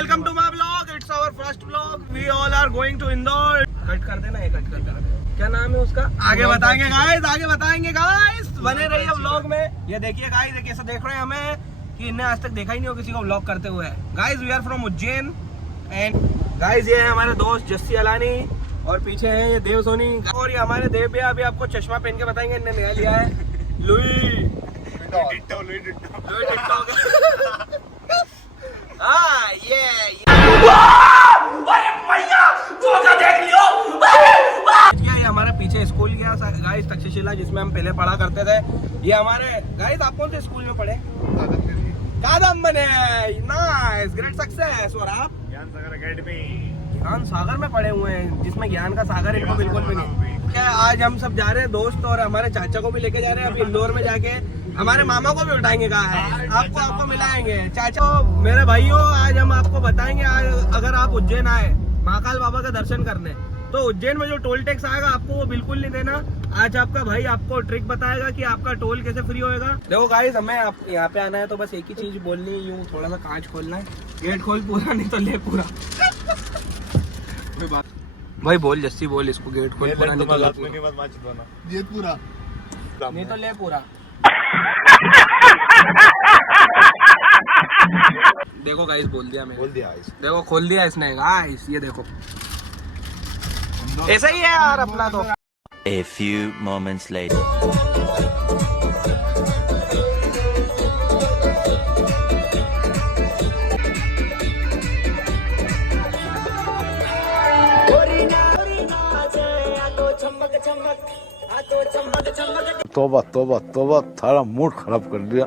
Welcome to my blog. It's our first blog. We all are going to Indore. Cut कर देना, ये cut कर देना। क्या नाम है उसका? आगे बताएंगे गाइस, आगे बताएंगे गाइस। बने रहिए व्लॉग में। ये देखिए गाइस, देखिए ऐसा देख रहे हैं हमें कि इन्हें आज तक देखा ही नहीं हो किसी को व्लॉग करते हुए। Guys we are from Ujjain and guys ये है हमारे दोस्त जस्सी अलानी और पीछे है ये देव सोनी और ये हमारे देव भैया अभी आपको चश्मा पहन के बताएंगे इन्हें नया लिया है लुई डिट्टो। हाँ ये हमारे पीछे स्कूल गया गाइस तक्षशिला जिसमें हम पहले पढ़ा करते थे। ये हमारे गाइस आप कौन से स्कूल में पढ़े? कादम बने। Nice, great success. और आप? ज्ञान सागर अकेडमी। ज्ञान सागर में पढ़े हुए हैं जिसमें ज्ञान का सागर इनको बिल्कुल भी नहीं। क्या आज हम सब जा रहे हैं दोस्त और हमारे चाचा को भी लेके जा रहे हैं। अभी इंदौर में जाके हमारे मामा को भी उठाएंगे। कहा है आपको मिलाएंगे चाचा। मेरे भाइयों आज हम आपको बताएंगे, आज अगर आप उज्जैन आए महाकाल बाबा का दर्शन करने तो उज्जैन में जो टोल टैक्स आएगा आपको वो बिल्कुल नहीं देना। आज आपका भाई आपको ट्रिक बताएगा कि आपका टोल कैसे फ्री होएगा। देखो गाइस हमें आप यहाँ पे आना है तो बस एक ही चीज बोलनी है, यूँ थोड़ा सा कांच खोलना है। गेट खोल पूरा, नहीं तो ले पूरा। भाई बोल जस्सी बोल इसको, गेट खोल पूरा नहीं तो ले पूरा। नहीं तो ले पूरा। देखो गाइस बोल दिया मैंने। बोल दिया देखो, खोल दिया इसने गाइस। ये देखो ऐसा ही है यार अपना तो। A few moments later. तौबा तौबा तौबा, थारा मूड खराब कर दिया।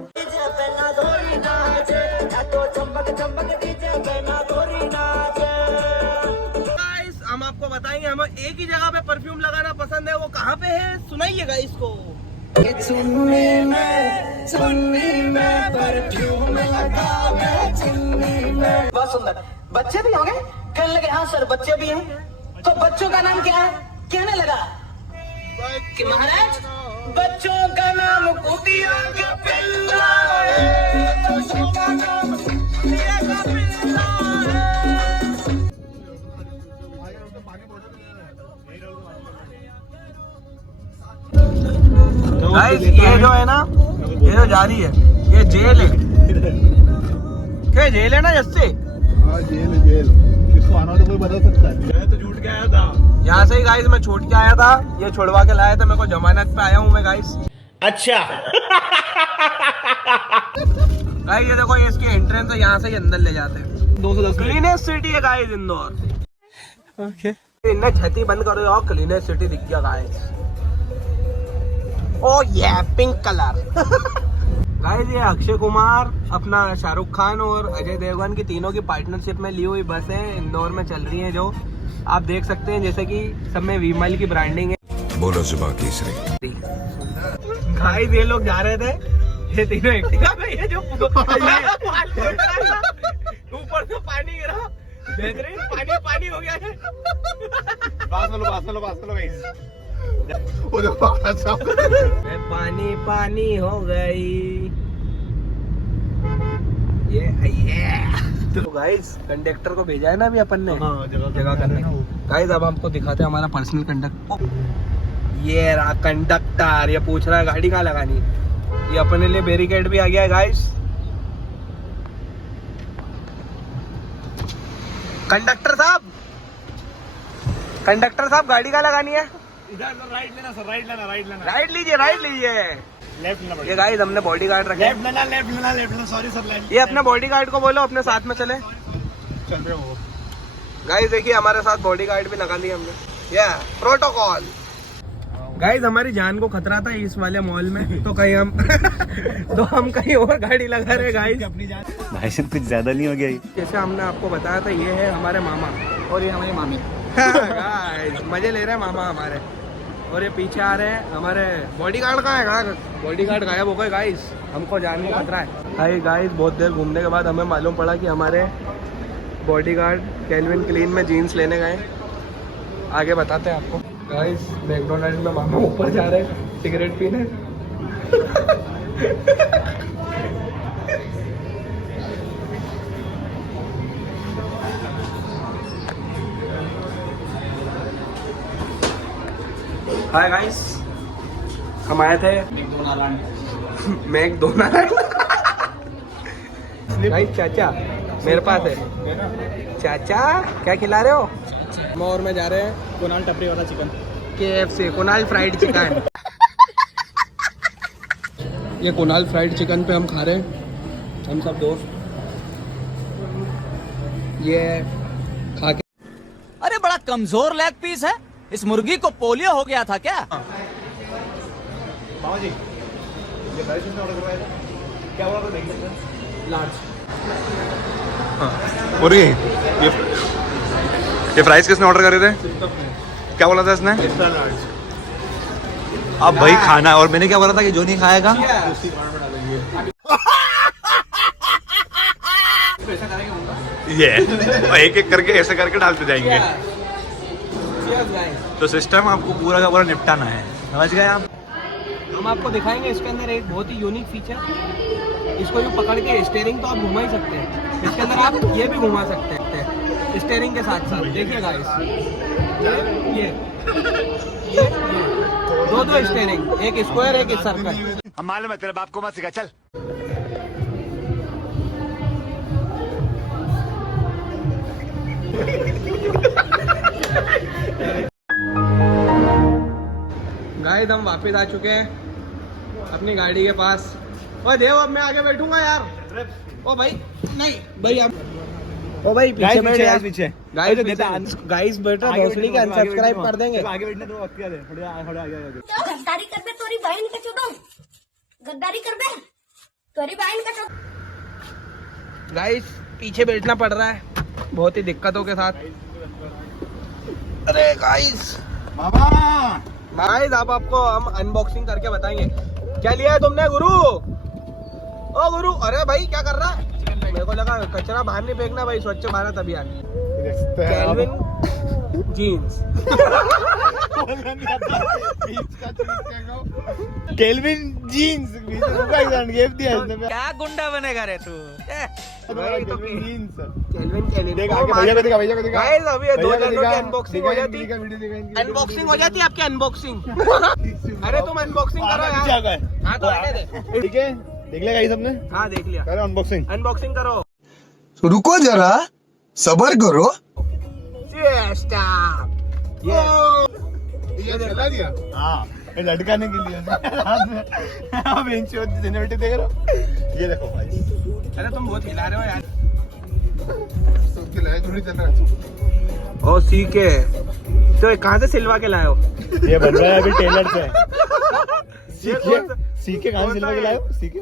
हम आपको बताएंगे, हमें एक ही जगह पे परफ्यूम लगाना पसंद है। वो कहाँ पे है सुनाइएगा इसको। चुन्नी में परफ्यूम लगा मैं चुन्नी में। बहुत सुंदर। बच्चे भी होंगे? कहने लगे हाँ सर बच्चे भी हैं। तो बच्चों का नाम क्या है? कहने लगा कि महाराज बच्चों का नाम कुतिया का पिल्ला है। बच्चों का नाम कुतिया का पिल्ला है। गाइस ये जो है ना, ये जो जा रही है ये जेल है। क्या जेल है ना जस्से? हाँ जेल। इसको आना तो कोई बता सकता है। मैं तो छूट के आया था यहाँ से ही गाइस, मैं छूट के आया था। ये छुड़वा के लाया था मेरे को, जमानत पे आया हूँ मैं गाइस। अच्छा गाइस ये देखो, ये इसकी एंट्रेंस है, यहाँ से ही अंदर ले जाते हैं। 210 क्लीनेस्ट सिटी है गाइस इंदौर। ओके इन्हें छती बंद कर दो, क्लीनेस्ट सिटी दिख गया गाइस। ओ ये पिंक कलर। गाइस ये अक्षय कुमार, अपना शाहरुख खान और अजय देवगन की तीनों की पार्टनरशिप में ली हुई बस है इंदौर में चल रही है, जो आप देख सकते हैं। जैसे कि सब में विमल की ब्रांडिंग है। बोलो जुबान तीसरी। गाइस ये लोग जा रहे थे, ये तीनों एक्टिवा में, ये जो ऊपर से पानी गिरा, बेहतरीन पानी हो गया है। पास लो गाइस। पानी हो गई ये। तो गाइस कंडक्टर को भेजा है ना अभी अपन ने जगह करने। गाइस अब हमको दिखाते हैं हमारा पर्सनल कंडक्टर। ये रहा कंडक्टर, ये पूछ रहा है गाड़ी कहाँ लगानी। ये अपने लिए बैरिकेड भी आ गया है गाइस। कंडक्टर साहब गाड़ी कहाँ लगानी है? राइट लेना सर, राइट लेना। राइट लीजिए लेफ्ट लेना। ये गाइस हमने बॉडीगार्ड रखे। लेफ्ट लेना सॉरी सर। ये अपने बॉडीगार्ड को बोलो अपने साथ में चले। चल रहे हो गाइस, देखिए हमारे साथ बॉडीगार्ड भी लगा लिया हमने। ये प्रोटोकॉल। गाइस हमारी जान को खतरा था इस वाले मॉल में, तो कहीं हम कहीं और गाड़ी लगा रहे गाइस। अपनी जान भाई साहब कुछ ज्यादा नहीं हो गया? जैसे हमने आपको बताया था, ये है हमारे मामा और ये हमारी मामी। गाइस मजे ले रहे हैं मामा हमारे। और ये पीछे आ रहे हैं हमारे बॉडीगार्ड। कहाँ है? बॉडीगार्ड गायब हो गए गाइस, हमको जान को खतरा है। हाय गाइस बहुत देर घूमने के बाद हमें मालूम पड़ा कि हमारे बॉडीगार्ड कैल्विन क्लीन में जीन्स लेने गए। आगे बताते हैं आपको। गाइस मैकडोनल्ड में मामा ऊपर जा रहे हैं सिगरेट पीने। हाय गाइस, हम आए थे मैकडोनाल्ड। गाइस चाचा मेरे पास है। चाचा क्या खिला रहे हो? और मैं जा रहे हैं कुनाल टपरी वाला chicken. KFC Kunal fried chicken. ये कुनाल फ्राइड चिकन पे हम खा रहे हैं, हम सब दोस्त। ये खा के अरे बड़ा कमजोर लेग पीस है, इस मुर्गी को पोलियो हो गया था क्या? बाबा जी, ये फ्राइज किसने ऑर्डर करवाया था? क्या बोला था देख सकते हैं? लार्ज। मुर्गी ये फ्राइज किसने ऑर्डर करे थे? क्या बोला था इसने? Extra large. अब भाई खाना, और मैंने क्या बोला था कि जो नहीं खाएगा उसी बार में डालेंगे। पैसा करेंगे उनका। ये एक एक करके ऐसे करके डालते जाएंगे। तो सिस्टम आपको पूरा का पूरा निपटाना है, समझ गए आप? हम आपको दिखाएंगे इसके अंदर एक बहुत ही यूनिक फीचर। इसको यूँ पकड़ के स्टीयरिंग तो आप घुमा ही सकते हैं, इसके अंदर आप ये भी घुमा सकते हैं स्टीयरिंग के साथ साथ। देखिए गाइस, ये दो स्टीयरिंग, एक स्क्वायर एक सर्कल। हम मालूम है तेरे बाप को मत सिखा, चल। गाइस हम वापस आ चुके हैं अपनी गाड़ी के पास। ओ देव, अब मैं आगे बैठूंगा यार। ओ भाई नहीं भाई, अब ओ भाई पीछे बैठ यार, पीछे। गाइस बेटा भोसड़ी के अनसब्सक्राइब कर देंगे। आगे बैठने दो, वक्त क्या दे, थोड़ा आगे। गद्दारी कर बे तोरी बहन का चुदो, गद्दारी कर बे तोरी बहन का चुदो। गाइस पीछे बैठना पड़ रहा है बहुत ही दिक्कतों के साथ। अरे गाइस गाइस अब आपको हम अनबॉक्सिंग करके बताएंगे क्या लिया है तुमने गुरु। ओ गुरु, अरे भाई क्या कर रहा है? मेरे को लगा कचरा बाहर नहीं फेंकना भाई, स्वच्छ भारत अभियान। Kelvin jeans. केल्विन जीन्स क्या गुंडा बनेगा रे तू? गाइस अभी ये 2 जनों की अनबॉक्सिंग हो जाती, अनबॉक्सिंग हो जाती है आपकी अनबॉक्सिंग। अरे तुम अनबॉक्सिंग करो यार। हाँ तो आने दे। ठीक है, देख लिया गाइस सबने? हाँ देख लिया। करो अनबॉक्सिंग। अनबॉक्सिंग करो। रुको जरा, सबर करो। ये चला दिया? हाँ, ये लटकाने के लिए। अब सिनेमेटिक देख रहे हो? ये देखो भाई। अरे तुम बहुत हिला रहे हो यार। थोड़ी चल रहा है। ओ सीके, तो ये कहाँ से सिलवा के लाए हो? ये बन रहा है अभी टेलर से। ये कौन सा- सीके कहाँ से सिलवा के लाए हो? सीके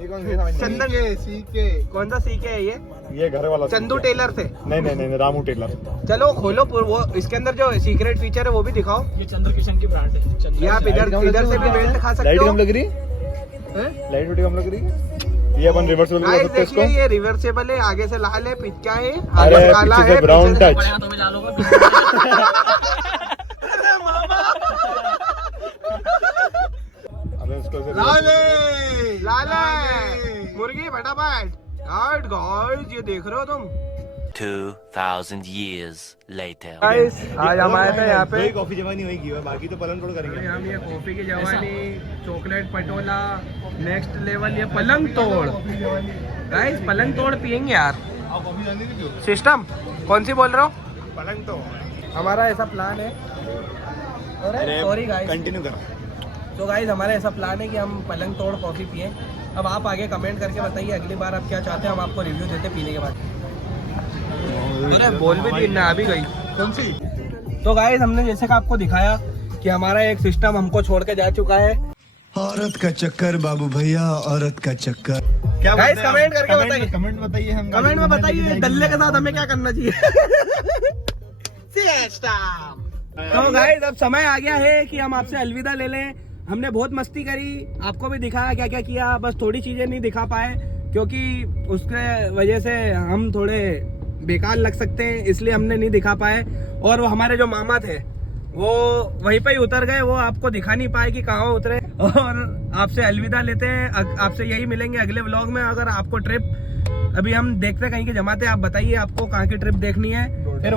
ये कौन सा चंदन सीके, कौन सा सीके है ये? ये घर वाला चंदू टेलर से। नहीं रामू टेलर। चलो खोलो वो, इसके अंदर जो सीक्रेट फीचर है वो भी दिखाओ। ये चंद्र किशन की ब्रांड है। ये आप इधर से भी बेल्ट खा सकते लाइट हो। कम लग रही है? लाइट थोड़ी कम लग रही है। ये अपन रिवर्सेबल कर गाइस सकते हैं देखिए, इसको। ये रिवर्सेबल है, आगे से लाल है, क्या है? अरे आगे काला पीछे है, से ब्राउन पीछे से- टच। अबे उसको से लाल है मुर्गी फटाफट। गाइस गाइस ये देख रहे हो तुम? 2000 years later. गाइस आज हम आए थे यहाँ पे। वही कॉफी जवानी वही की है, बाकी तो पलंग तोड़ करेंगे। हम ये कॉफी की जवानी, चॉकलेट पटोला, नेक्स्ट लेवल ये पलंग तोड़। गाइस पलंग तोड़ पियेंगे यार। सिस्टम कौन सी बोल रहे हो? पलंग तो हमारा ऐसा प्लान है। Sorry guys. कंटिन्यू करो। तो गाइस हमारा ऐसा प्लान है कि हम पलंग तोड़ कॉफी पिए। अब आप आगे कमेंट करके बताइए अगली बार आप क्या चाहते हैं, हम आपको रिव्यू देते पीने के बाद। अरे बोल भी दी ना, अभी गई कौन सी? तो गाइस हमने जैसे कि आपको दिखाया कि हमारा एक सिस्टम हमको छोड़ के जा चुका है। औरत का चक्कर बाबू भैया, औरत का चक्कर। क्या गाइस बोलते हैं? कमेंट करके बताइए, कमेंट बताइए, हम कमेंट में बताइए डल्ले के साथ हमें क्या करना चाहिए। तो गाइस अब समय आ गया है कि हम आपसे अलविदा ले लें। हमने बहुत मस्ती करी, आपको भी दिखाया क्या क्या किया, बस थोड़ी चीजें नहीं दिखा पाए क्योंकि उसके वजह से हम थोड़े बेकार लग सकते हैं, इसलिए हमने नहीं दिखा पाए। और वो हमारे जो मामा थे वो वहीं पे ही उतर गए, वो आपको दिखा नहीं पाए कि कहाँ उतरे। और आपसे अलविदा लेते हैं, आपसे यही मिलेंगे अगले व्लॉग में। अगर आपको ट्रिप अभी हम देखते हैं कहीं की जमाते, आप बताइए आपको कहाँ की ट्रिप देखनी है, फिर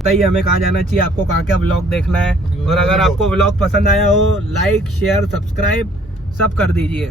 बताइए हमें कहाँ जाना चाहिए, आपको कहाँ क्या व्लॉग देखना है। और अगर आपको व्लॉग पसंद आया हो, लाइक शेयर सब्सक्राइब सब कर दीजिए।